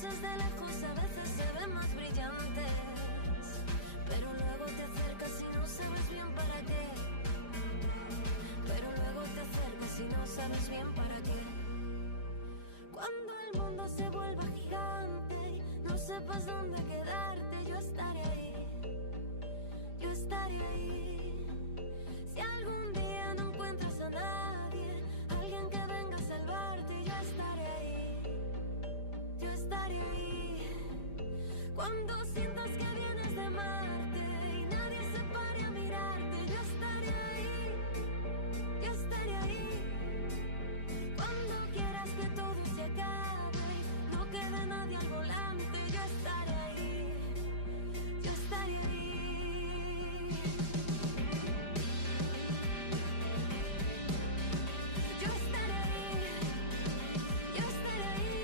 cosas de lejos a veces se ven más brillantes, pero luego te acercas y no sabes bien para qué. Pero luego te acercas y no sabes bien para qué. Cuando el mundo se vuelva gigante y no sepas dónde quedarte, yo estaré ahí. Yo estaré ahí. Si algún día no encuentras a nadie, alguien que venga a salvarte, yo estaré ahí. Yo estaré ahí. Cuando sientas que vienes de Marte y nadie se pare a mirarte, yo estaré ahí. Yo estaré ahí. Cuando quieras que todo se acabe y no quede nadie al volante, yo estaré ahí. Yo estaré ahí. Yo estaré ahí. Yo estaré ahí.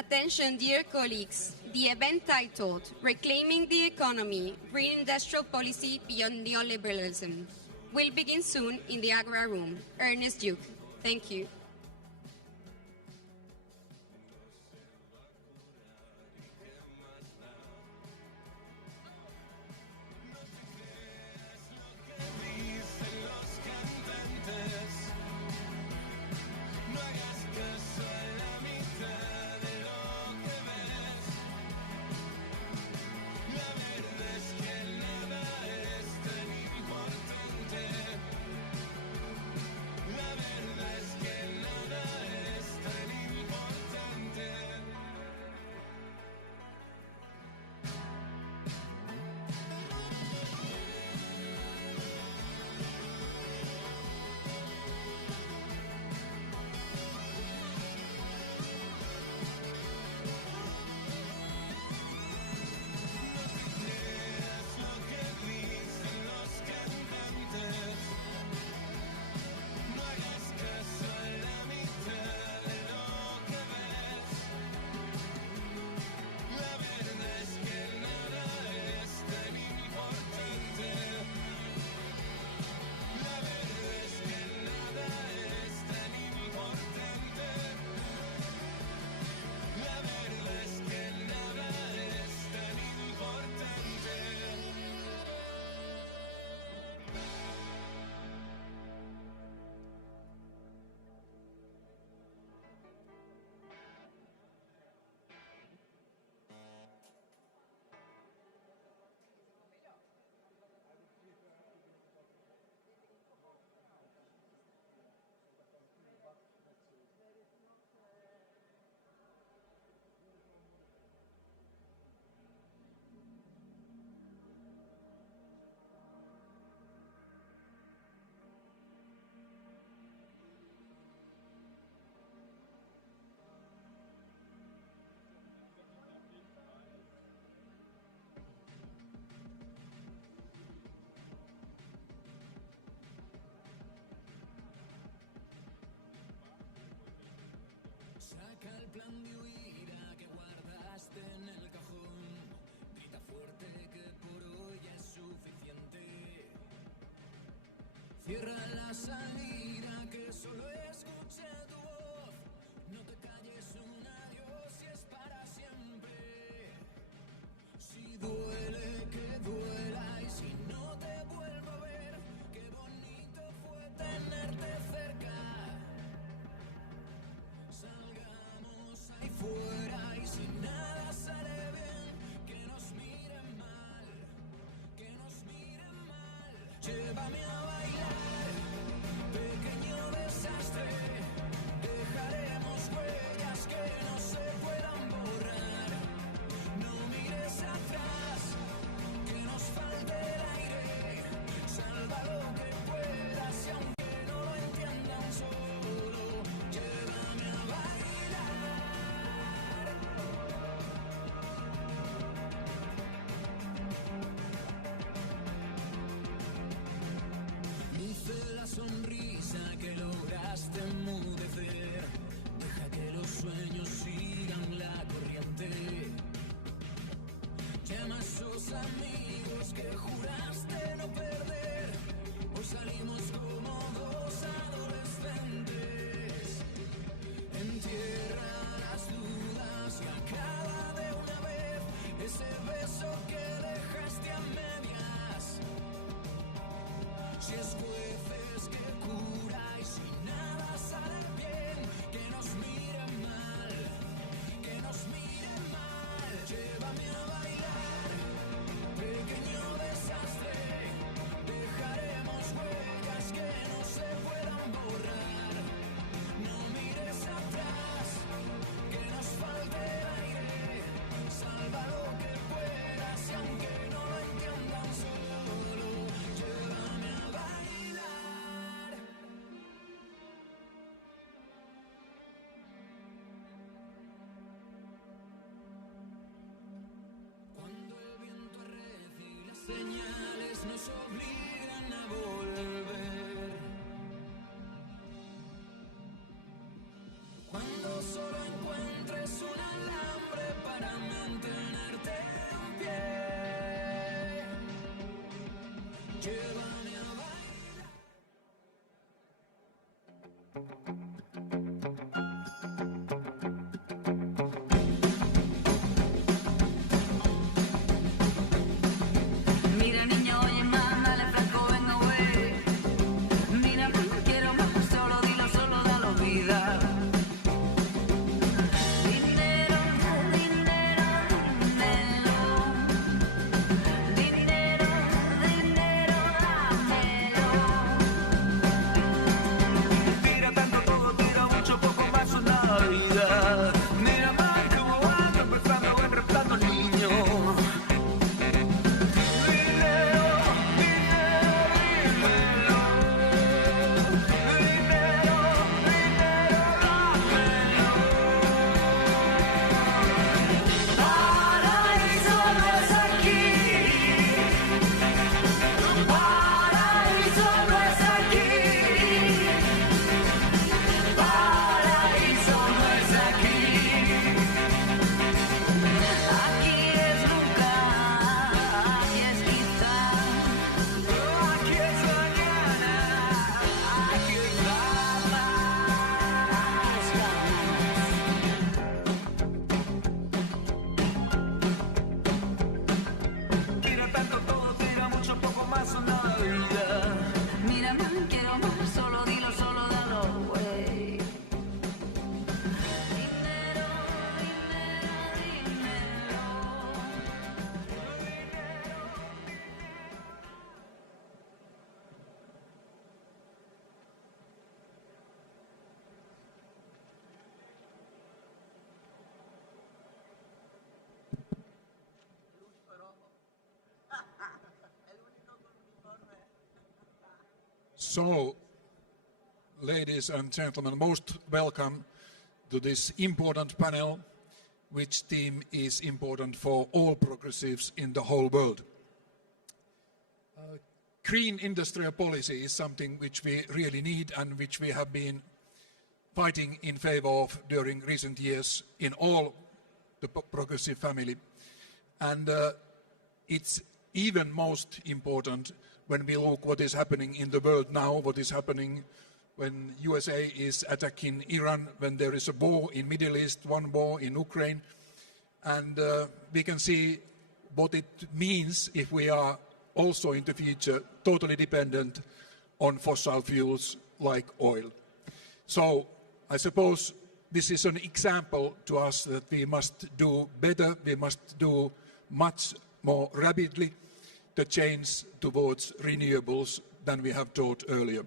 Attention, dear colleagues. The event titled Reclaiming the Economy, Green Industrial Policy Beyond Neoliberalism will begin soon in the Agora room. Ernest Lluch. Thank you. Saca el plan de huida que guardaste en el cajón. Grita fuerte que por hoy ya es suficiente. Cierra la salida que solo escuche tu voz. No te calles un adiós si es para siempre. Si duele que duela y si no te vuelvo a ver, qué bonito fue tenerte cerca. Salgamos ahí fuera y si nada sale bien, que nos miren mal, que nos miren mal. Llévame a bailar, pequeño desastre. Dejaremos huellas que no se puedan borrar. No mires atrás, que nos falte el aire. Salva lo que puedas y aunque no lo entiendan solo, llévame a bailar. Luce la sonrisa que lograste enmudecer. Deja que los sueños sigan la corriente. Llama a esos amigos que juraste no perder. Hoy salimos como dos adolescentes. Entierra las dudas y acaba de una vez ese beso que dejaste a medias. Si escueces que cura y si nada sale bien, que nos miren mal, que nos miren mal. Llévame a bailar, pequeño desastre. Dejaremos huellas que no se puedan borrar. No mires atrás, que nos falte el aire. Salva lo que puedas y aunque no lo entiendan solo, llévame a bailar. Cuando el viento arrecie y las señales nos obligan a volver. Cuando solo encuentres una lágrima llévame a bailar. Mira niño, oye mándale flaco, venga güey. Mira, no quiero más, solo dilo, solo dalo vida. Dinero, dinero, dinero. Dinero, dinero, dámelo. Tira tanto todo, tira mucho, poco más una vida. Mira mal cómo va, empezando, va reptando el niño. Dinero, dinero, dinero. Dinero, dinero, dámelo. Paraíso no es aquí. Paraíso no es aquí. Paraíso no es aquí. Aquí es nunca, aquí es quizá. Aquí es mañana, Aquí es jamás, tira tanto todo, tira mucho, poco más una vida. mira, no quiero más, solo dilo, solo dalo, güey. Dinero, dinero, dinero. So, ladies and gentlemen, most welcome to this important panel, which theme is important for all progressives in the whole world. Green industrial policy is something which we really need and which we have been fighting in favor of during recent years in all the progressive family. And it's even most important when we look what is happening in the world now, what is happening when USA is attacking Iran, when there is a war in Middle East, one war in Ukraine. And we can see what it means if we are also in the future totally dependent on fossil fuels like oil. So I suppose this is an example to us that we must do better, we must do much more rapidly the change towards renewables than we have taught earlier.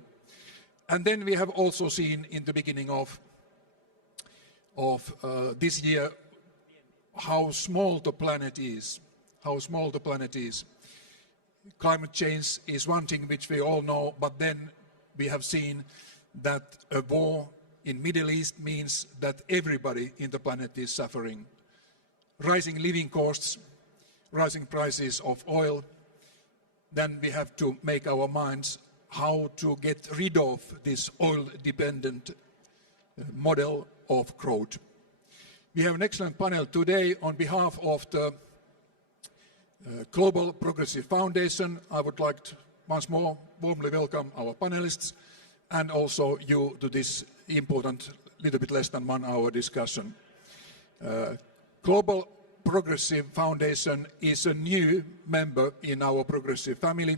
And then we have also seen in the beginning of this year how small the planet is, Climate change is one thing which we all know, but then we have seen that a war in Middle East means that everybody in the planet is suffering. Rising living costs, rising prices of oil, then we have to make our minds how to get rid of this oil-dependent model of growth. We have an excellent panel today on behalf of the Global Progressive Foundation. I would like to once more warmly welcome our panelists and also you to this important, little bit less than 1 hour discussion. Global Progressive Foundation is a new member in our progressive family.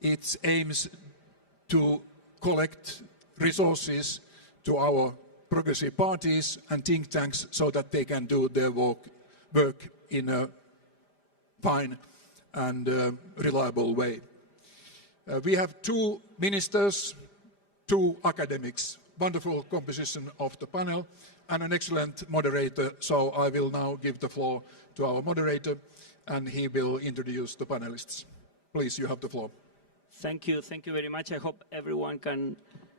It aims to collect resources to our progressive parties and think tanks so that they can do their work in a fine and reliable way. We have 2 ministers, 2 academics, wonderful composition of the panel, and an excellent moderator. So I will now give the floor to our moderator, and he will introduce the panelists. Please, you have the floor. Thank you very much. I hope everyone can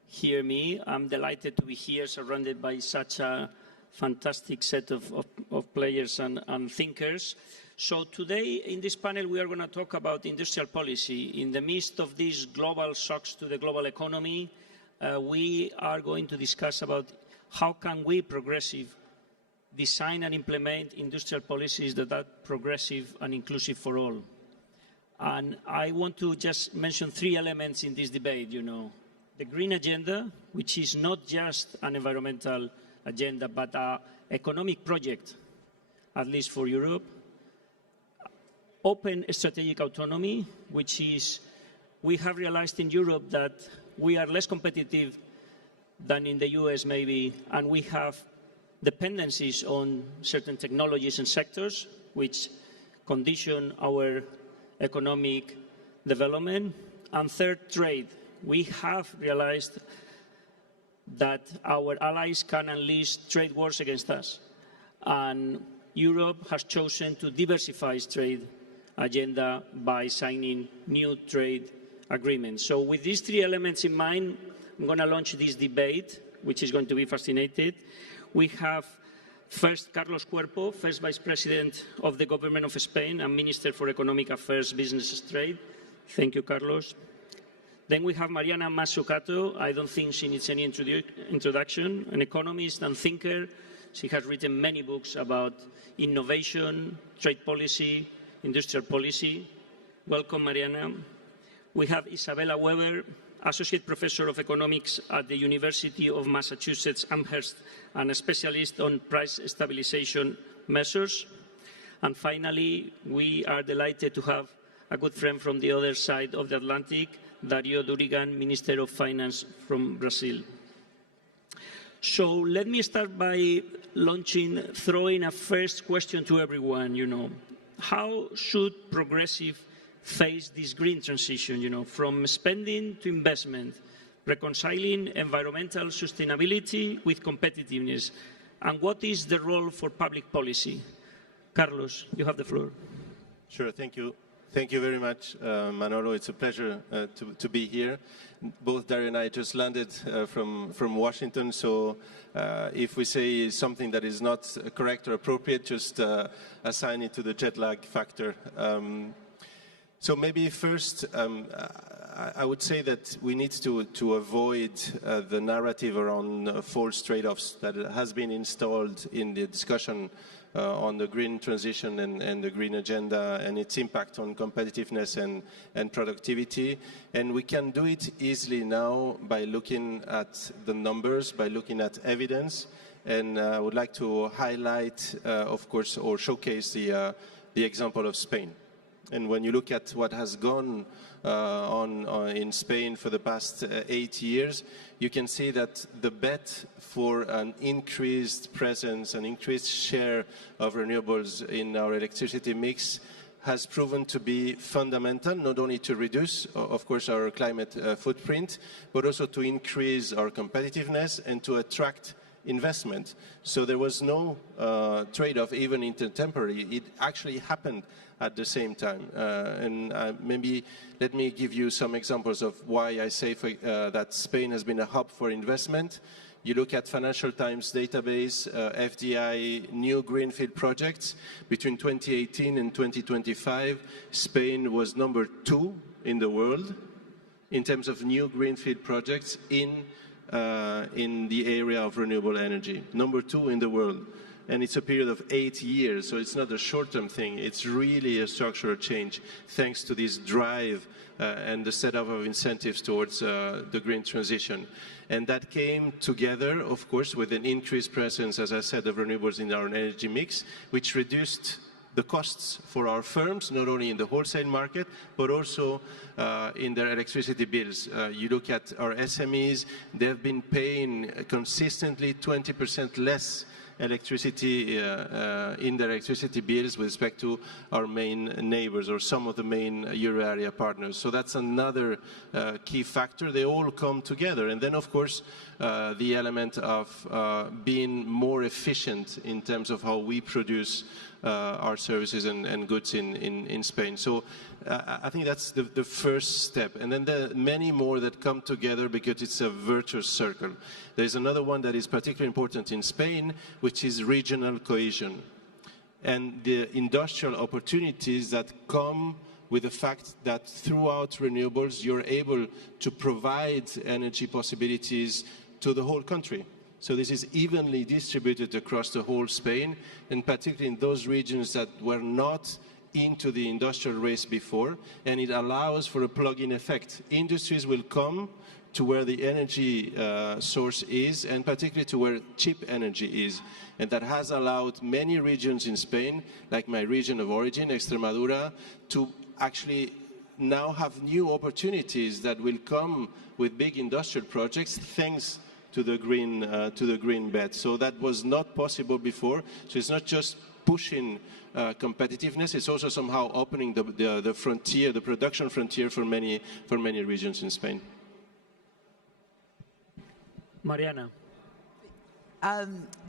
hear me. I'm delighted to be here surrounded by such a fantastic set of players and thinkers. So today in this panel we are going to talk about industrial policy. In the midst of these global shocks to the global economy, we are going to discuss about how can we progressive design and implement industrial policies that are progressive and inclusive for all. And I want to just mention three elements in this debate, The green agenda, which is not just an environmental agenda, but an economic project, at least for Europe. Open strategic autonomy, which is, we have realized in Europe that we are less competitive than in the US maybe, and we have dependencies on certain technologies and sectors which condition our economic development. And third, trade. We have realized that our allies can unleash trade wars against us. And Europe has chosen to diversify its trade agenda by signing new trade agreements. So with these three elements in mind, I'm going to launch this debate, which is going to be fascinating. We have first Carlos Cuerpo, first Vice President of the Government of Spain and Minister for Economic Affairs, Business and Trade. Thank you, Carlos. Then we have Mariana Mazzucato. I don't think she needs any introduction, an economist and thinker. She has written many books about innovation, trade policy, industrial policy. Welcome, Mariana. We have Isabella Weber, Associate Professor of Economics at the University of Massachusetts Amherst and a specialist on price stabilization measures. And finally, we are delighted to have a good friend from the other side of the Atlantic, Dario Durigan, Minister of Finance from Brazil. So let me start by throwing a first question to everyone, How should progressive face this green transition, from spending to investment, reconciling environmental sustainability with competitiveness? And what is the role for public policy? Carlos, you have the floor. Sure, thank you. Thank you very much, Manolo. It's a pleasure to be here. Both Dario and I just landed from Washington, so if we say something that is not correct or appropriate, just assign it to the jet lag factor. So maybe first, I would say that we need to avoid the narrative around false trade-offs that has been installed in the discussion on the green transition and the green agenda and its impact on competitiveness and productivity. And we can do it easily now by looking at the numbers, by looking at evidence. And I would like to highlight, of course, or showcase the example of Spain. And when you look at what has gone on in Spain for the past 8 years, you can see that the bet for an increased presence, an increased share of renewables in our electricity mix has proven to be fundamental, not only to reduce, of course, our climate footprint, but also to increase our competitiveness and to attract investment. So there was no trade-off, even intertemporary. It actually happened at the same time. And maybe let me give you some examples of why I say that Spain has been a hub for investment. You look at Financial Times database, FDI new greenfield projects. Between 2018 and 2025, Spain was number 2 in the world in terms of new greenfield projects in the area of renewable energy. Number 2 in the world. And it's a period of 8 years, so it's not a short-term thing. It's really a structural change, thanks to this drive and the setup of incentives towards the green transition. And that came together, of course, with an increased presence, as I said, of renewables in our energy mix, which reduced the costs for our firms, not only in the wholesale market, but also in their electricity bills. You look at our SMEs, they've been paying consistently 20% less electricity in their electricity bills with respect to our main neighbors or some of the main euro area partners. So that's another key factor. They all come together. And then, of course, the element of being more efficient in terms of how we produce our services and goods in Spain. So I think that's the first step. And then there are many more that come together because it's a virtuous circle. There's another one that is particularly important in Spain, which is regional cohesion. And the industrial opportunities that come with the fact that throughout renewables, you're able to provide energy possibilities to the whole country. So this is evenly distributed across the whole Spain, and particularly in those regions that were not into the industrial race before, and it allows for a plug-in effect. Industries will come to where the energy source is, and particularly to where cheap energy is. And that has allowed many regions in Spain, like my region of origin, Extremadura, to actually now have new opportunities that will come with big industrial projects thanks to the green bet. So that was not possible before. So it's not just pushing competitiveness, it's also somehow opening the frontier, the production frontier for many regions in Spain. Mariana.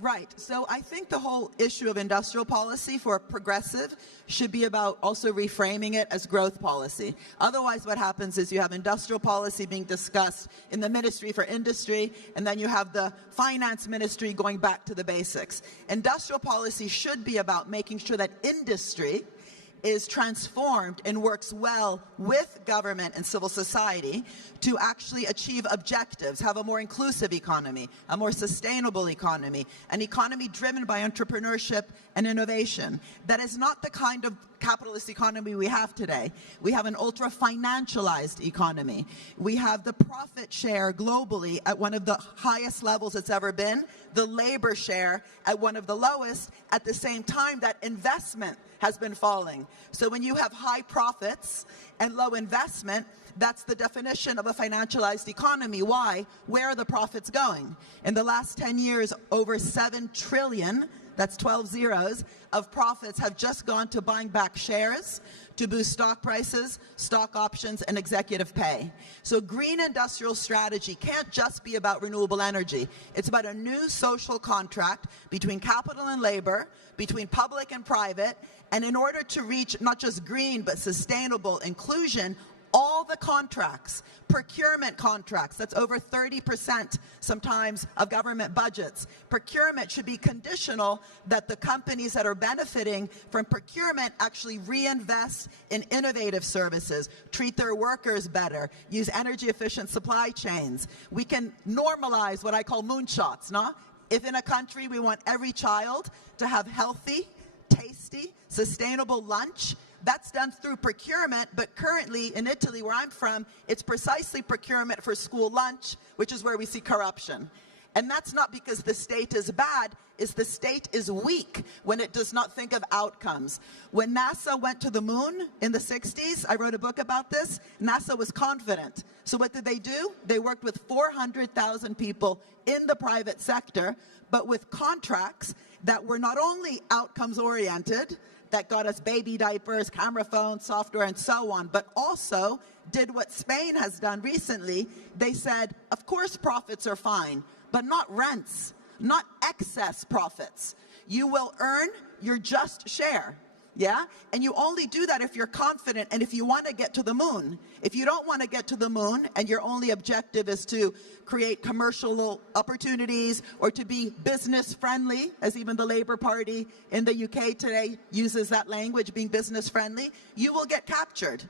Right. So I think the whole issue of industrial policy for a progressive should be about also reframing it as growth policy. Otherwise, what happens is you have industrial policy being discussed in the Ministry for Industry, and then you have the Finance Ministry going back to the basics. Industrial policy should be about making sure that industry is transformed and works well with government and civil society to actually achieve objectives, have a more inclusive economy, a more sustainable economy, an economy driven by entrepreneurship and innovation. That is not the kind of capitalist economy we have today. We have an ultra-financialized economy. We have the profit share globally at one of the highest levels it's ever been, the labor share at one of the lowest, at the same time that investment has been falling. So when you have high profits and low investment, that's the definition of a financialized economy. Why? Where are the profits going? In the last 10 years, over 7 trillion, that's 12 zeros, of profits have just gone to buying back shares, to boost stock prices, stock options, and executive pay. So green industrial strategy can't just be about renewable energy. It's about a new social contract between capital and labor, between public and private, and in order to reach not just green but sustainable inclusion, all the contracts, procurement contracts, that's over 30% sometimes of government budgets. Procurement should be conditional that the companies that are benefiting from procurement actually reinvest in innovative services, treat their workers better, use energy efficient supply chains. We can normalize what I call moonshots, no? If in a country we want every child to have healthy, tasty, sustainable lunch, that's done through procurement, but currently in Italy, where I'm from, it's precisely procurement for school lunch, which is where we see corruption. And that's not because the state is bad, it's the state is weak when it does not think of outcomes. When NASA went to the moon in the 60s, I wrote a book about this, NASA was confident. So what did they do? They worked with 400,000 people in the private sector, but with contracts that were not only outcomes oriented, that got us baby diapers, camera phones, software, and so on, but also did what Spain has done recently. They said, of course profits are fine, but not rents, not excess profits. You will earn your just share. Yeah? And you only do that if you're confident and if you want to get to the moon. If you don't want to get to the moon and your only objective is to create commercial opportunities or to be business friendly, as even the Labour Party in the UK today uses that language, being business friendly, you will get captured.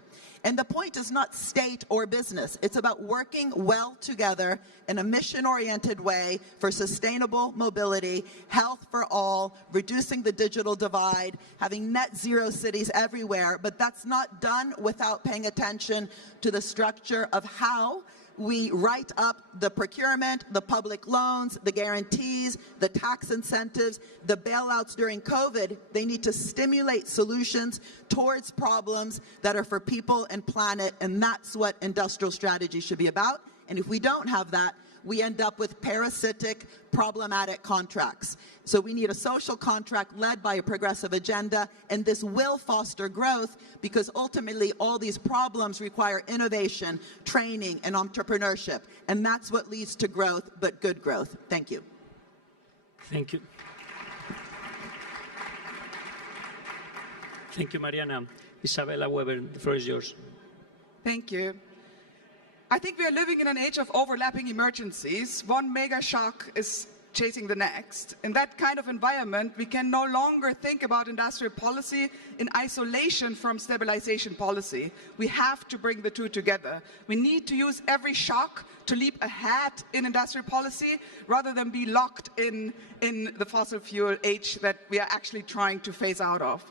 And the point is not state or business. It's about working well together in a mission-oriented way for sustainable mobility, health for all, reducing the digital divide, having net zero cities everywhere. But that's not done without paying attention to the structure of how we write up the procurement, the public loans, the guarantees, the tax incentives, the bailouts during COVID. They need to stimulate solutions towards problems that are for people and planet, and that's what industrial strategy should be about. And if we don't have that, we end up with parasitic, problematic contracts. So we need a social contract led by a progressive agenda, and this will foster growth because ultimately all these problems require innovation, training, and entrepreneurship. And that's what leads to growth, but good growth. Thank you. Thank you. Thank you, Mariana. Isabella Weber, the floor is yours. Thank you. I think we are living in an age of overlapping emergencies. One mega shock is chasing the next. In that kind of environment, we can no longer think about industrial policy in isolation from stabilization policy. We have to bring the two together. We need to use every shock to leap ahead in industrial policy rather than be locked in the fossil fuel age that we are actually trying to phase out of.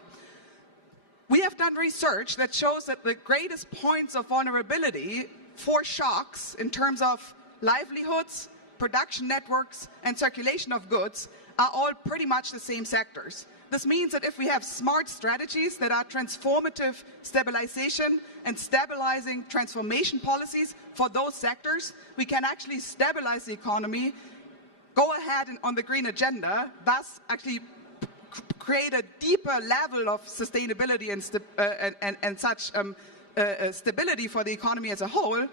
We have done research that shows that the greatest points of vulnerability for shocks in terms of livelihoods, production networks, and circulation of goods are all pretty much the same sectors. This means that if we have smart strategies that are transformative stabilization and stabilizing transformation policies for those sectors, we can actually stabilize the economy, go ahead on the green agenda, thus actually create a deeper level of sustainability and such stability for the economy as a whole.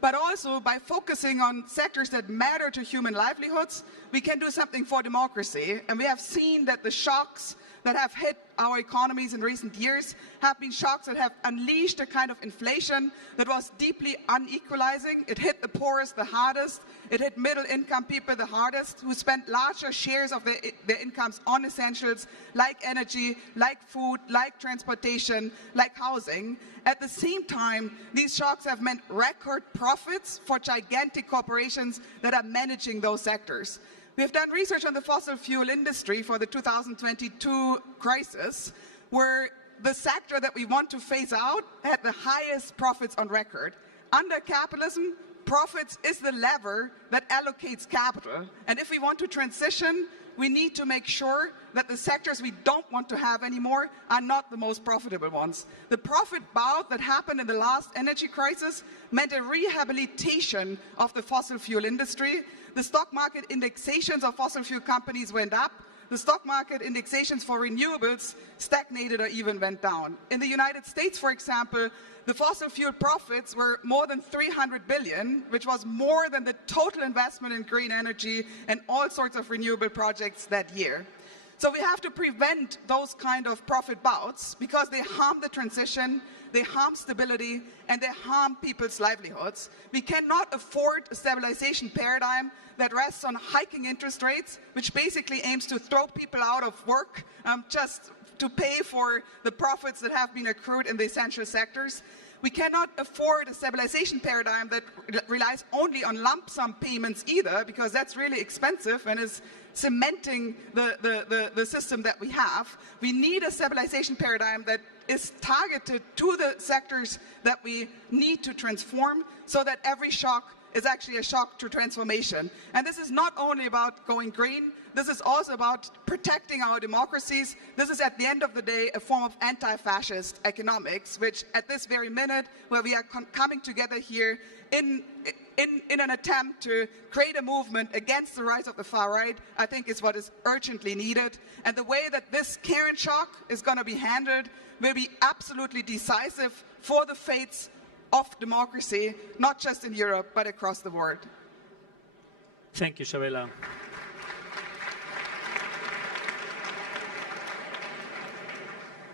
But also by focusing on sectors that matter to human livelihoods, we can do something for democracy. And we have seen that the shocks that have hit our economies in recent years have been shocks that have unleashed a kind of inflation that was deeply unequalizing. It hit the poorest the hardest. It hit middle-income people the hardest, who spent larger shares of their incomes on essentials like energy, like food, like transportation, like housing. At the same time, these shocks have meant record profits for gigantic corporations that are managing those sectors. We have done research on the fossil fuel industry for the 2022 crisis, where the sector that we want to phase out had the highest profits on record. Under capitalism, profits is the lever that allocates capital. And if we want to transition, we need to make sure that the sectors we don't want to have anymore are not the most profitable ones. The profit bout that happened in the last energy crisis meant a rehabilitation of the fossil fuel industry. The stock market indexations of fossil fuel companies went up. The stock market indexations for renewables stagnated or even went down. In the United States, for example, the fossil fuel profits were more than 300 billion, which was more than the total investment in green energy and all sorts of renewable projects that year. So we have to prevent those kind of profit bouts because they harm the transition, they harm stability, and they harm people's livelihoods. We cannot afford a stabilization paradigm that rests on hiking interest rates, which basically aims to throw people out of work just to pay for the profits that have been accrued in the essential sectors. We cannot afford a stabilization paradigm that relies only on lump sum payments either, because that's really expensive and is cementing the system that we have. We need a stabilization paradigm that is targeted to the sectors that we need to transform, so that every shock is actually a shock to transformation. And this is not only about going green, this is also about protecting our democracies. This is, at the end of the day, a form of anti-fascist economics, which at this very minute, where we are coming together here in an attempt to create a movement against the rise of the far right, I think is what is urgently needed. And the way that this current shock is going to be handled will be absolutely decisive for the fates of democracy, not just in Europe, but across the world. Thank you, Isabella.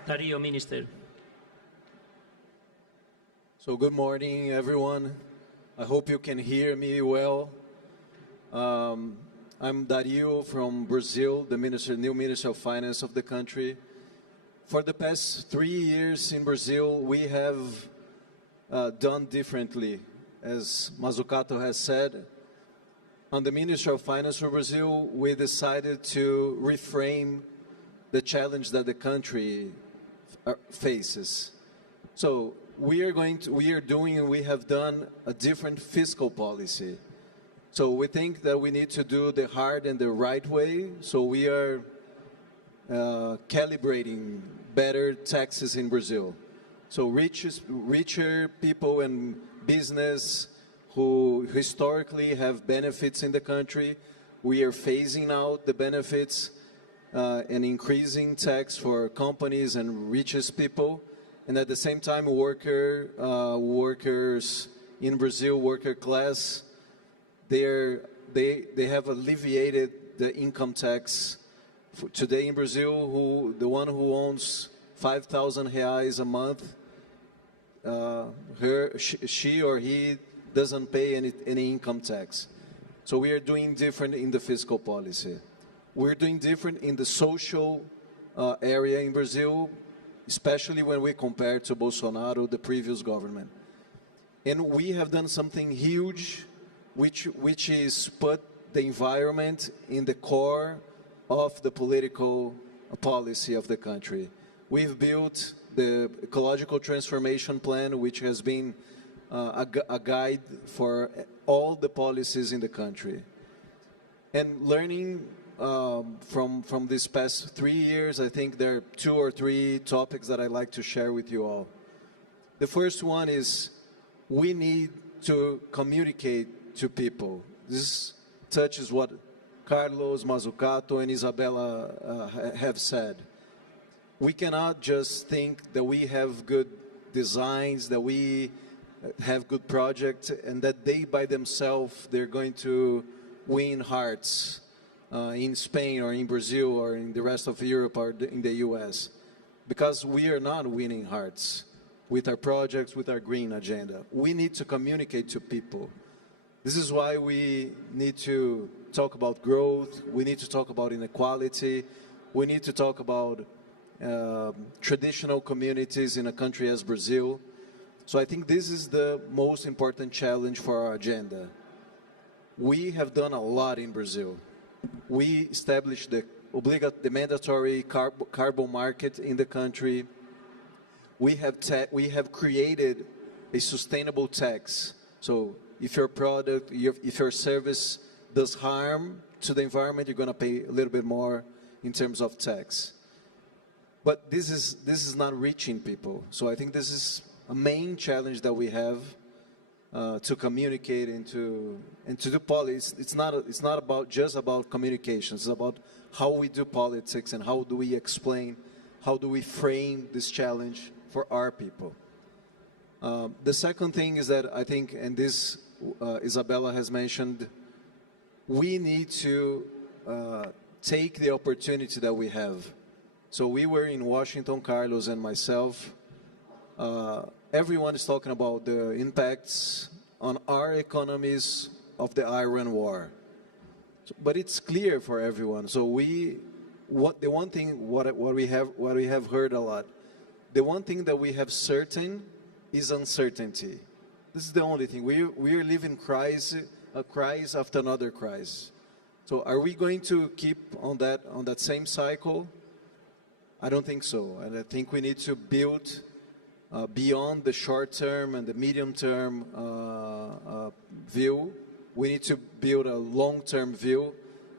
Dario, Minister. So good morning, everyone. I hope you can hear me well. I'm Dario from Brazil, the new Minister of Finance of the country. For the past 3 years in Brazil, we have done differently. As Mazzucato has said, on the Ministry of Finance for Brazil, we decided to reframe the challenge that the country faces. So we have done a different fiscal policy. So we think that we need to do the hard and the right way. So we are calibrating better taxes in Brazil. So richer people and business who historically have benefits in the country, we are phasing out the benefits and increasing tax for companies and richest people. And at the same time, workers in Brazil, worker class, they have alleviated the income tax. Today in Brazil, the one who owns 5,000 reais a month, she or he doesn't pay any income tax. So we are doing different in the fiscal policy. We're doing different in the social area in Brazil, especially when we compare to Bolsonaro, the previous government. And we have done something huge, which is put the environment in the core of the political policy of the country. We've built the ecological transformation plan, which has been a guide for all the policies in the country. And learning from these past 3 years, I think there are 2 or 3 topics that I'd like to share with you all. The first one is we need to communicate to people. This touches what Carlos, Mazzucato, and Isabella have said. We cannot just think that we have good designs, that we have good projects, and that they by themselves, they're going to win hearts in Spain or in Brazil or in the rest of Europe or in the US. Because we are not winning hearts with our projects, with our green agenda. We need to communicate to people. This is why we need to talk about growth, we need to talk about inequality, we need to talk about traditional communities in a country as Brazil. So I think this is the most important challenge for our agenda. We have done a lot in Brazil. We established the mandatory carbon market in the country. We have created a sustainable tax. So if your product, if your service does harm to the environment, you're going to pay a little bit more in terms of tax. But this is not reaching people. So I think this is a main challenge that we have to communicate and to do politics. It's not about just about communication. It's about how we do politics and how do we explain, how do we frame this challenge for our people. The second thing is that I think, and this Isabella has mentioned, we need to take the opportunity that we have. So we were in Washington, Carlos and myself. Everyone is talking about the impacts on our economies of the Iran war. But it's clear for everyone. So we have heard a lot. The one thing that we have certain is uncertainty. This is the only thing. We are living a crisis after another crisis. So are we going to keep on that same cycle? I don't think so. And I think we need to build beyond the short term and the medium term view. We need to build a long-term view,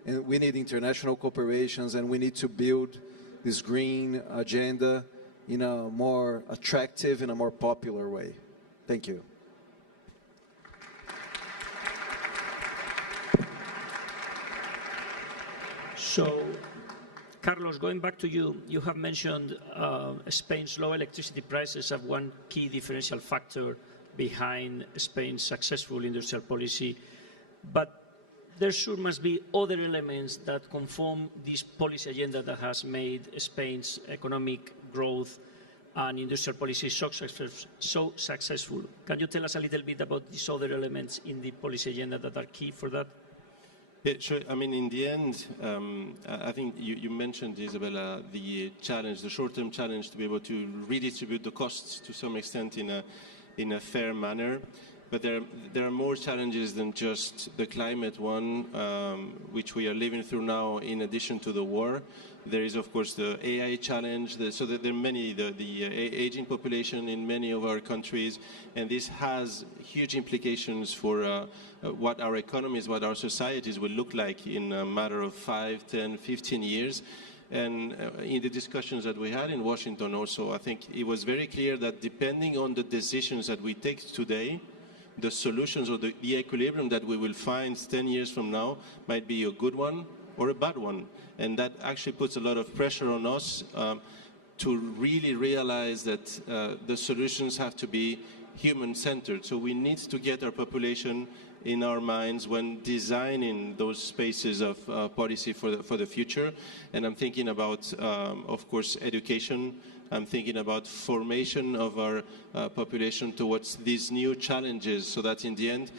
and we need international cooperations, and we need to build this green agenda in a more attractive and a more popular way. Thank you. So, Carlos, going back to you, you have mentioned Spain's low electricity prices as one key differential factor behind Spain's successful industrial policy. But there sure must be other elements that conform this policy agenda that has made Spain's economic growth and industrial policy so successful. Can you tell us a little bit about these other elements in the policy agenda that are key for that? Yeah, sure. I mean, in the end, I think you mentioned, Isabella, the challenge, the short-term challenge to be able to redistribute the costs to some extent in a fair manner. But there are more challenges than just the climate one, which we are living through now in addition to the war. There is, of course, the AI challenge. So that there are many, the aging population in many of our countries, and this has huge implications for what our economies, what our societies will look like in a matter of 5, 10, 15 years. And in the discussions that we had in Washington also, I think it was very clear that depending on the decisions that we take today, the solutions or the equilibrium that we will find 10 years from now might be a good one or a bad one. And that actually puts a lot of pressure on us to really realize that the solutions have to be human-centered. So we need to get our population in our minds when designing those spaces of policy for the future. And I'm thinking about, of course, education. I'm thinking about formation of our population towards these new challenges so that in the end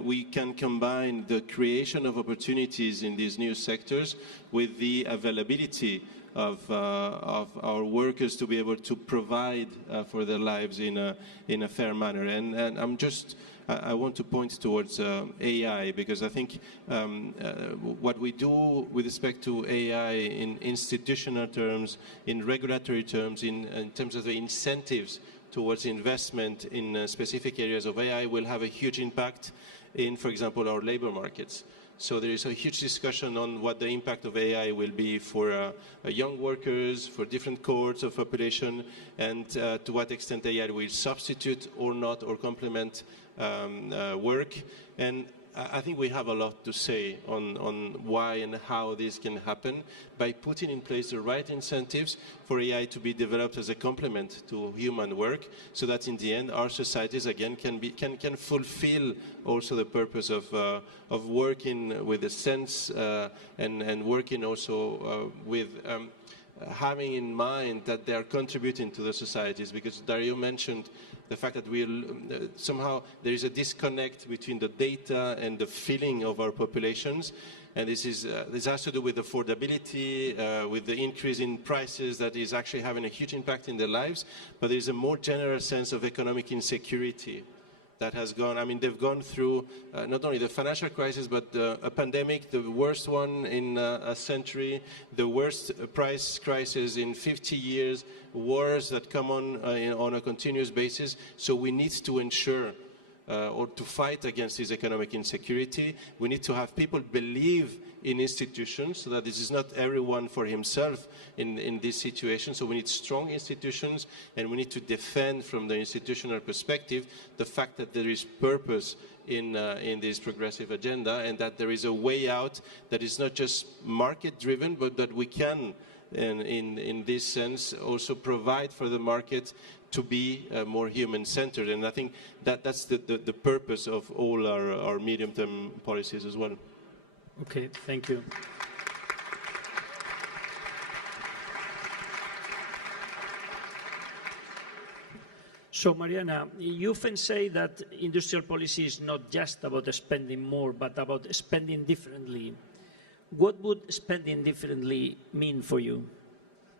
we can combine the creation of opportunities in these new sectors with the availability of our workers to be able to provide for their lives in a fair manner. And I want to point towards AI, because I think what we do with respect to AI in institutional terms, in regulatory terms, in terms of the incentives towards investment in specific areas of AI will have a huge impact in, for example, our labor markets. So there is a huge discussion on what the impact of AI will be for young workers, for different cohorts of population, and to what extent AI will substitute or not, or complement work. And I think we have a lot to say on why and how this can happen by putting in place the right incentives for AI to be developed as a complement to human work, so that in the end our societies again can fulfill also the purpose of working with a sense and working also with having in mind that they are contributing to the societies, because Dario mentioned the fact that somehow there is a disconnect between the data and the feeling of our populations, and this has to do with affordability, with the increase in prices that is actually having a huge impact in their lives. But there is a more general sense of economic insecurity that has gone. I mean, they've gone through not only the financial crisis, but a pandemic, the worst one in a century, the worst price crisis in 50 years, wars that come on a continuous basis. So we need to ensure or to fight against this economic insecurity. We need to have people believe in institutions, so that this is not everyone for himself in this situation. So we need strong institutions, and we need to defend from the institutional perspective the fact that there is purpose in this progressive agenda, and that there is a way out that is not just market-driven, but that we can, in this sense, also provide for the market to be more human-centered. And I think that's the purpose of all our medium-term policies as well. Okay, thank you. So, Mariana, you often say that industrial policy is not just about spending more, but about spending differently. What would spending differently mean for you?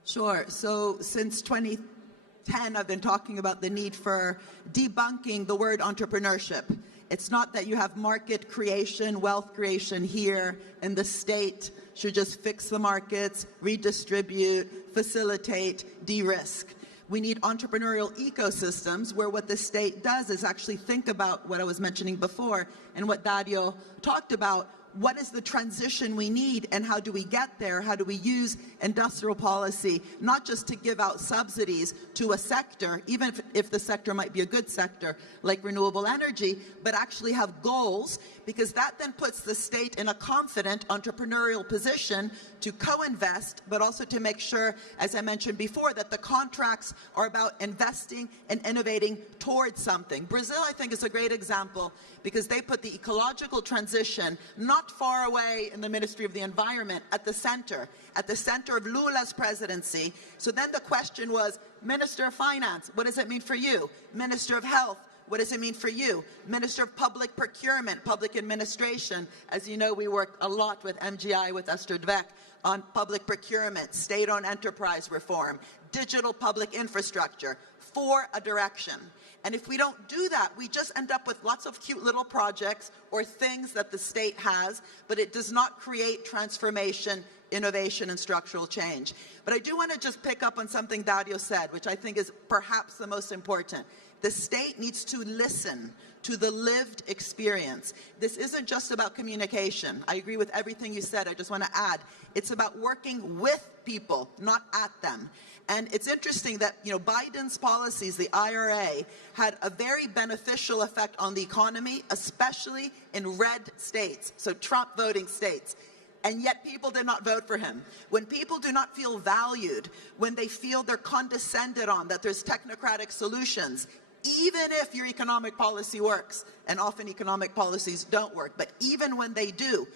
Sure. So since 2010, I've been talking about the need for debunking the word entrepreneurship. It's not that you have market creation, wealth creation here, and the state should just fix the markets, redistribute, facilitate, de-risk. We need entrepreneurial ecosystems where what the state does is actually think about what I was mentioning before and what Dario talked about. What is the transition we need, and how do we get there? How do we use industrial policy, not just to give out subsidies to a sector, even if the sector might be a good sector, like renewable energy, but actually have goals, because that then puts the state in a confident entrepreneurial position to co-invest, but also to make sure, as I mentioned before, that the contracts are about investing and innovating towards something. Brazil, I think, is a great example, because they put the ecological transition not far away in the Ministry of the Environment, at the center of Lula's presidency. So then the question was, Minister of Finance, what does it mean for you? Minister of Health, what does it mean for you? Minister of Public Procurement, Public Administration. As you know, we work a lot with MGI, with Esther Dweck, on public procurement, state-owned enterprise reform, digital public infrastructure, for a direction. And if we don't do that, we just end up with lots of cute little projects or things that the state has, but it does not create transformation, innovation, and structural change. But I do want to just pick up on something Dario said, which I think is perhaps the most important. The state needs to listen to the lived experience. This isn't just about communication. I agree with everything you said. I just want to add, it's about working with people, not at them. And it's interesting that, Biden's policies, the IRA, had a very beneficial effect on the economy, especially in red states, so Trump voting states. And yet people did not vote for him. When people do not feel valued, when they feel they're condescended on, that there's technocratic solutions, even if your economic policy works, and often economic policies don't work, but even when they do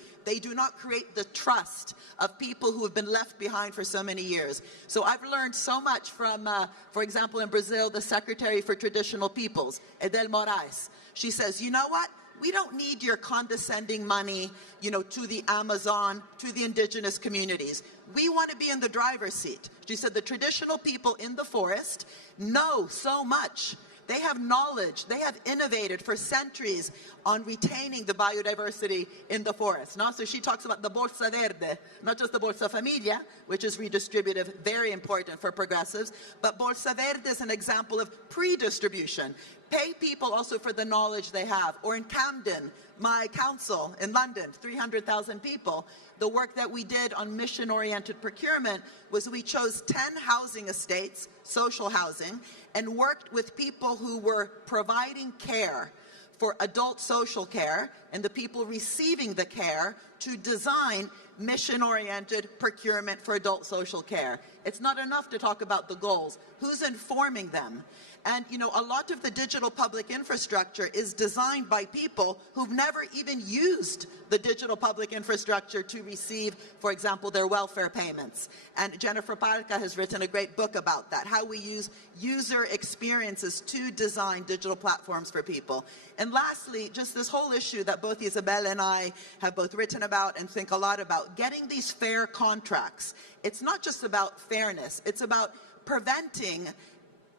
not create the trust of people who have been left behind for so many years. So I've learned so much from, for example, in Brazil, the Secretary for Traditional Peoples, Edel Moraes. She says, you know what? we don't need your condescending money, to the Amazon, to the indigenous communities. We want to be in the driver's seat. She said the traditional people in the forest know so much. They have knowledge. They have innovated for centuries on retaining the biodiversity in the forest. No? So she talks about the Bolsa Verde, not just the Bolsa Familia, which is redistributive, very important for progressives, but Bolsa Verde is an example of pre-distribution. Pay people also for the knowledge they have. Or in Camden, my council in London, 300,000 people, the work that we did on mission-oriented procurement was we chose 10 housing estates, social housing, and worked with people who were providing care for adult social care and the people receiving the care to design mission-oriented procurement for adult social care. It's not enough to talk about the goals. Who's informing them? And, a lot of the digital public infrastructure is designed by people who've never even used the digital public infrastructure to receive, for example, their welfare payments. And Jennifer Parca has written a great book about that, how we use user experiences to design digital platforms for people. And lastly, just this whole issue that both Isabel and I have both written about and think a lot about, getting these fair contracts. It's not just about fairness, it's about preventing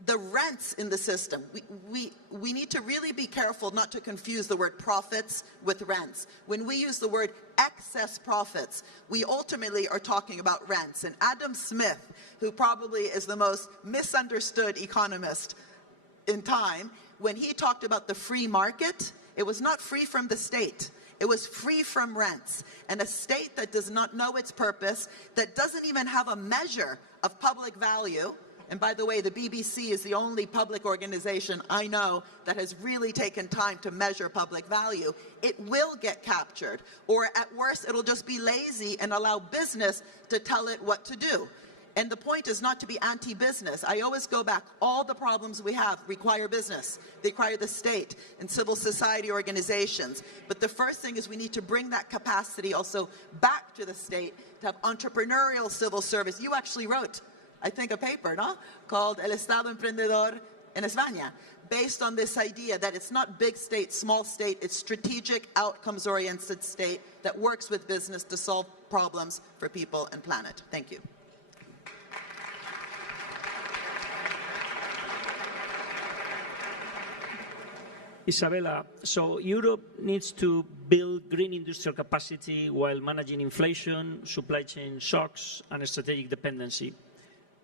the rents in the system. We need to really be careful not to confuse the word profits with rents. When we use the word excess profits, we ultimately are talking about rents. And Adam Smith, who probably is the most misunderstood economist in time, when he talked about the free market, it was not free from the state. It was free from rents. And a state that does not know its purpose, that doesn't even have a measure of public value. And by the way, the BBC is the only public organization I know that has really taken time to measure public value. It will get captured. Or at worst, it'll just be lazy and allow business to tell it what to do. And the point is not to be anti-business. I always go back. All the problems we have require business. They require the state and civil society organizations. But the first thing is we need to bring that capacity also back to the state to have entrepreneurial civil service. You actually wrote, I think, a paper, no? Called El Estado Emprendedor en España, based on this idea that it's not big state, small state, it's strategic, outcomes-oriented state that works with business to solve problems for people and planet. Thank you. Isabella, so Europe needs to build green industrial capacity while managing inflation, supply chain shocks, and strategic dependency.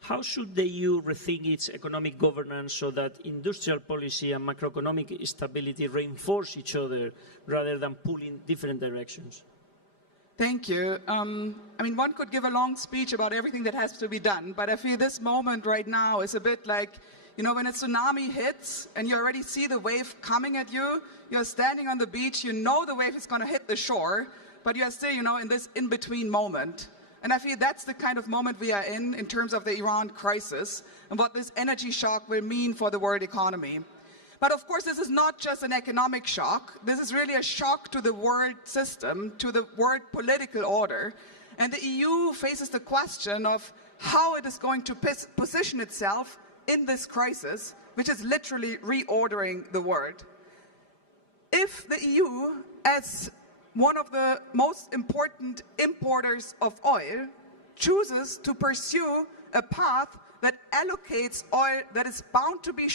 How should the EU rethink its economic governance so that industrial policy and macroeconomic stability reinforce each other rather than pull in different directions? Thank you. One could give a long speech about everything that has to be done, but I feel this moment right now is a bit like, when a tsunami hits and you already see the wave coming at you, you're standing on the beach, you know the wave is going to hit the shore, but you're still, in this in-between moment. And I feel that's the kind of moment we are in terms of the Iran crisis and what this energy shock will mean for the world economy. But of course, this is not just an economic shock. This is really a shock to the world system, to the world political order. And the EU faces the question of how it is going to position itself in this crisis, which is literally reordering the world. If the EU, as one of the most important importers of oil, chooses to pursue a path that allocates oil that is bound to be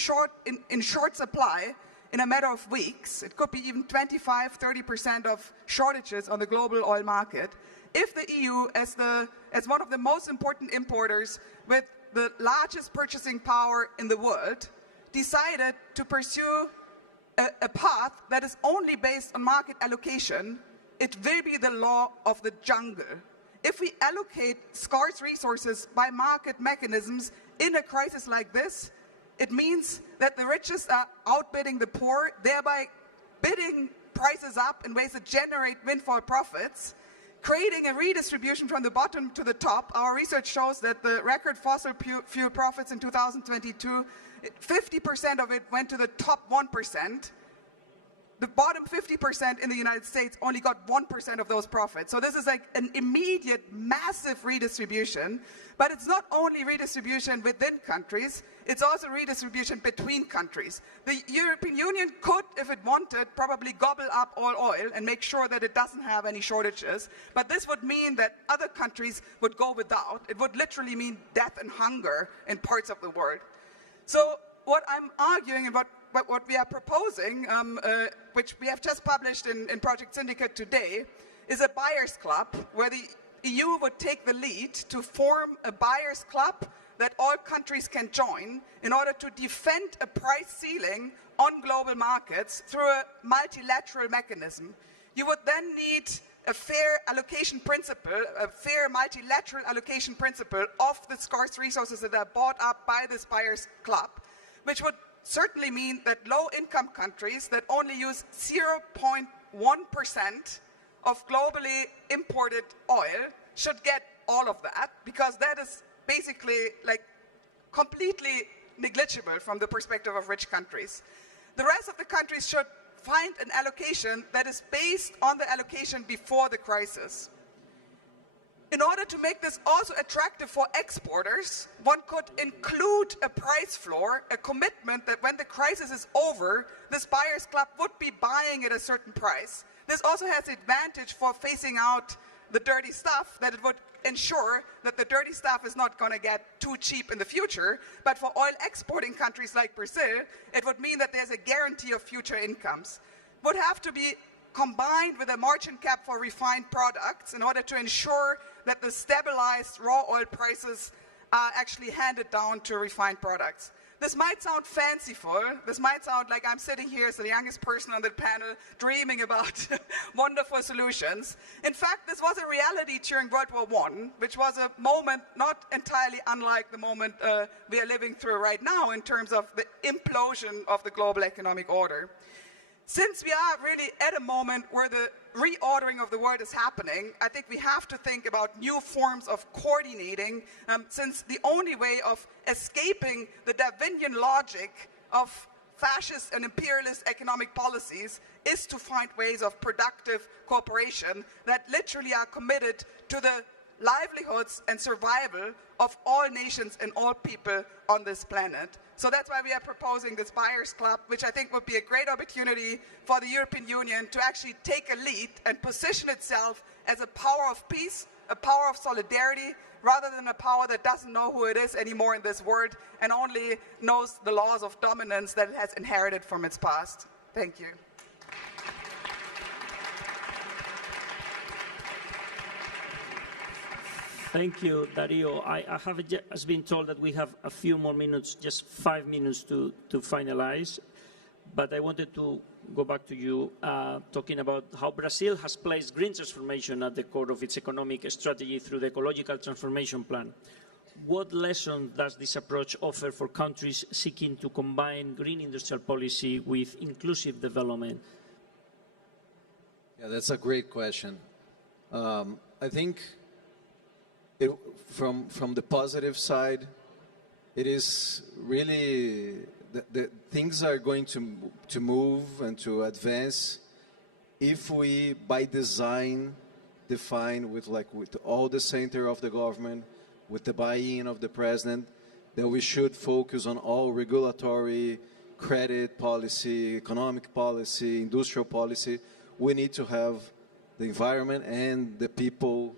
in short supply in a matter of weeks, it could be even 25–30% of shortages on the global oil market. If the EU, as one of the most important importers with the largest purchasing power in the world, decided to pursue a path that is only based on market allocation, it will be the law of the jungle. If we allocate scarce resources by market mechanisms in a crisis like this, it means that the richest are outbidding the poor, thereby bidding prices up in ways that generate windfall profits, creating a redistribution from the bottom to the top. Our research shows that the record fossil fuel profits in 2022, 50% of it went to the top 1%. the bottom 50% in the United States only got 1% of those profits. So this is like an immediate, massive redistribution. But it's not only redistribution within countries, it's also redistribution between countries. The European Union could, if it wanted, probably gobble up all oil and make sure that it doesn't have any shortages. But this would mean that other countries would go without. It would literally mean death and hunger in parts of the world. So what I'm arguing and what we are proposing, which we have just published in Project Syndicate today, is a buyers club where the EU would take the lead to form a buyers club that all countries can join in order to defend a price ceiling on global markets through a multilateral mechanism. You would then need a fair allocation principle, a fair multilateral allocation principle of the scarce resources that are bought up by this buyers club, which would certainly mean that low-income countries that only use 0.1% of globally imported oil should get all of that, because that is basically like completely negligible from the perspective of rich countries. The rest of the countries should find an allocation that is based on the allocation before the crisis. In order to make this also attractive for exporters, one could include a price floor, a commitment that when the crisis is over, this buyers club would be buying at a certain price. This also has the advantage for phasing out the dirty stuff, that it would ensure that the dirty stuff is not going to get too cheap in the future. But for oil exporting countries like Brazil, it would mean that there's a guarantee of future incomes. Would have to be combined with a margin cap for refined products in order to ensure that the stabilized raw oil prices are actually handed down to refined products. This might sound fanciful. This might sound like I'm sitting here as the youngest person on the panel dreaming about wonderful solutions. In fact, this was a reality during World War I, which was a moment not entirely unlike the moment we are living through right now in terms of the implosion of the global economic order. Since we are really at a moment where the reordering of the world is happening, I think we have to think about new forms of coordinating, since the only way of escaping the Darwinian logic of fascist and imperialist economic policies is to find ways of productive cooperation that literally are committed to the livelihoods and survival of all nations and all people on this planet. So that's why we are proposing this buyers club, which I think would be a great opportunity for the European Union to actually take a lead and position itself as a power of peace, a power of solidarity, rather than a power that doesn't know who it is anymore in this world and only knows the laws of dominance that it has inherited from its past. Thank you. Thank you, Dario. I have just been told that we have a few more minutes, just 5 minutes to finalize. But I wanted to go back to you, talking about how Brazil has placed green transformation at the core of its economic strategy through the ecological transformation plan. What lesson does this approach offer for countries seeking to combine green industrial policy with inclusive development? Yeah, that's a great question. I think from the positive side, it is really the things are going to move and to advance if we, by design, define with all the center of the government, with the buy-in of the president, that we should focus on all regulatory, credit policy, economic policy, industrial policy. We need to have the environment and the people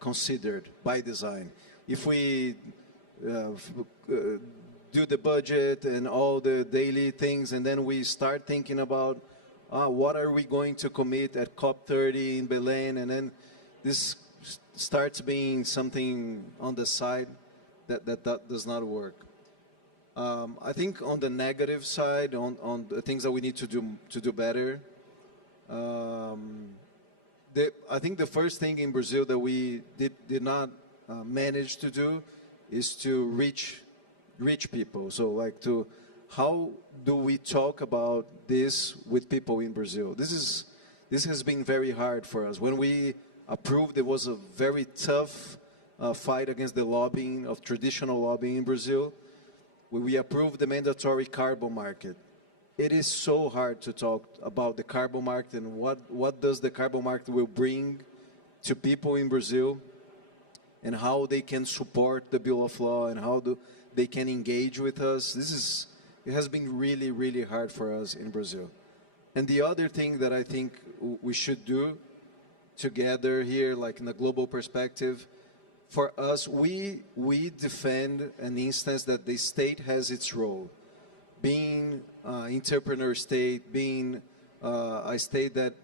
considered by design. If we do the budget and all the daily things, and then we start thinking about what are we going to commit at COP30 in Belém, and then this starts being something on the side, that does not work. I think on the negative side, on the things that we need to do better, I think the first thing in Brazil that we did not manage to do is to reach people. So how do we talk about this with people in Brazil? This has been very hard for us. When we approved, it was a very tough fight against the lobbying of traditional lobbying in Brazil. When we approved the mandatory carbon market, it is so hard to talk about the carbon market and what does the carbon market will bring to people in Brazil and how they can support the Bill of Law and how they can engage with us. It has been really, really hard for us in Brazil. And the other thing that I think we should do together here, like in a global perspective, for us, we defend an instance that the state has its role. Being entrepreneur state, being a state that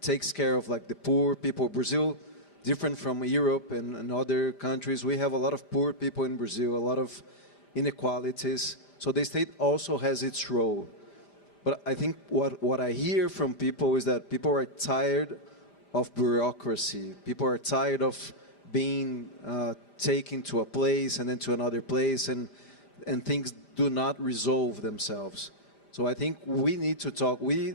takes care of like the poor people. Brazil, different from Europe and other countries, we have a lot of poor people in Brazil, a lot of inequalities. So the state also has its role. But I think what I hear from people is that people are tired of bureaucracy. People are tired of being taken to a place and then to another place, and things do not resolve themselves. So I think we need to talk. We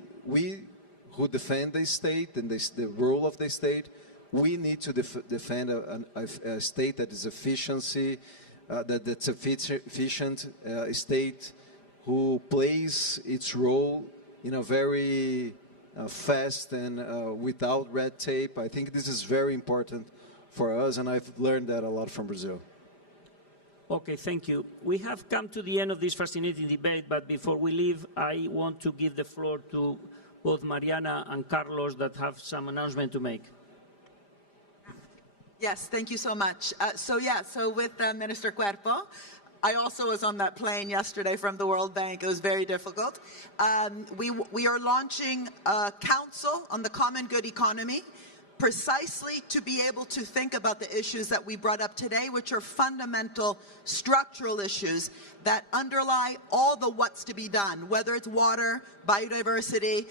who defend the state and the role of the state, we need to defend a state that is that's efficient, a state who plays its role in a very fast and without red tape. I think this is very important for us, and I've learned that a lot from Brazil. Okay, thank you. We have come to the end of this fascinating debate, but before we leave, I want to give the floor to both Mariana and Carlos that have some announcement to make. Yes, thank you so much. So with Minister Cuerpo, I also was on that plane yesterday from the World Bank. It was very difficult. We are launching a council on the common good economy, precisely to be able to think about the issues that we brought up today, which are fundamental structural issues that underlie all the what's to be done, whether it's water, biodiversity,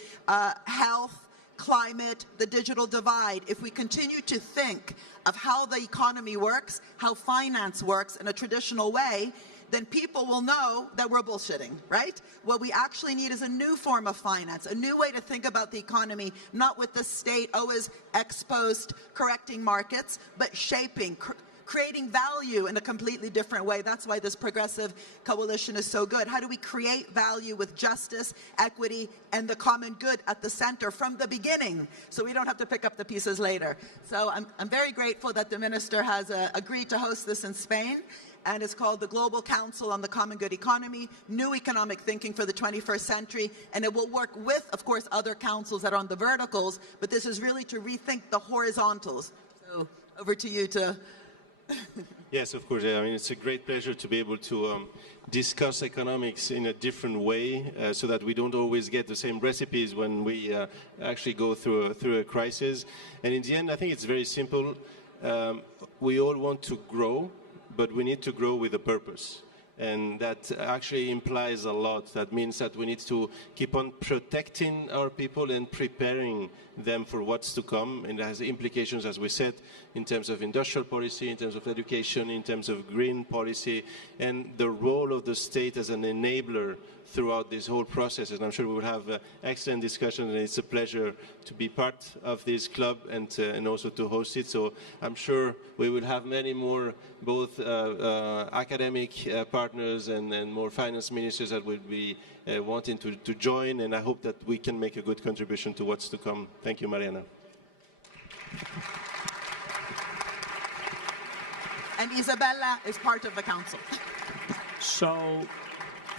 health, climate, the digital divide. If we continue to think of how the economy works, how finance works in a traditional way, then people will know that we're bullshitting, right? What we actually need is a new form of finance, a new way to think about the economy, not with the state always ex post correcting markets, but shaping, creating value in a completely different way. That's why this progressive coalition is so good. How do we create value with justice, equity, and the common good at the center from the beginning, so we don't have to pick up the pieces later? So I'm very grateful that the minister has agreed to host this in Spain. And it's called the Global Council on the Common Good Economy, New Economic Thinking for the 21st Century. And it will work with, of course, other councils that are on the verticals, but this is really to rethink the horizontals. So over to you to... Yes, of course. I mean, it's a great pleasure to be able to discuss economics in a different way so that we don't always get the same recipes when we actually go through a crisis. And in the end, I think it's very simple. We all want to grow, but we need to grow with a purpose. And that actually implies a lot. That means that we need to keep on protecting our people and preparing them for what's to come. And it has implications, as we said, in terms of industrial policy, in terms of education, in terms of green policy, and the role of the state as an enabler throughout this whole process. And I'm sure we will have excellent discussions, and it's a pleasure to be part of this club and also to host it. So I'm sure we will have many more, both academic partners and more finance ministers that will be wanting to join, and I hope that we can make a good contribution to what's to come. Thank you, Mariana. And Isabella is part of the council. So,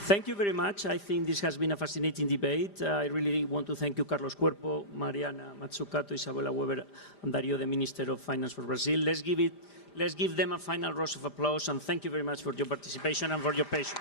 thank you very much. I think this has been a fascinating debate. I really want to thank you, Carlos Cuerpo, Mariana Mazzucato, Isabella Weber, and Dario, the Minister of Finance for Brazil. Let's give them a final round of applause, and thank you very much for your participation and for your patience.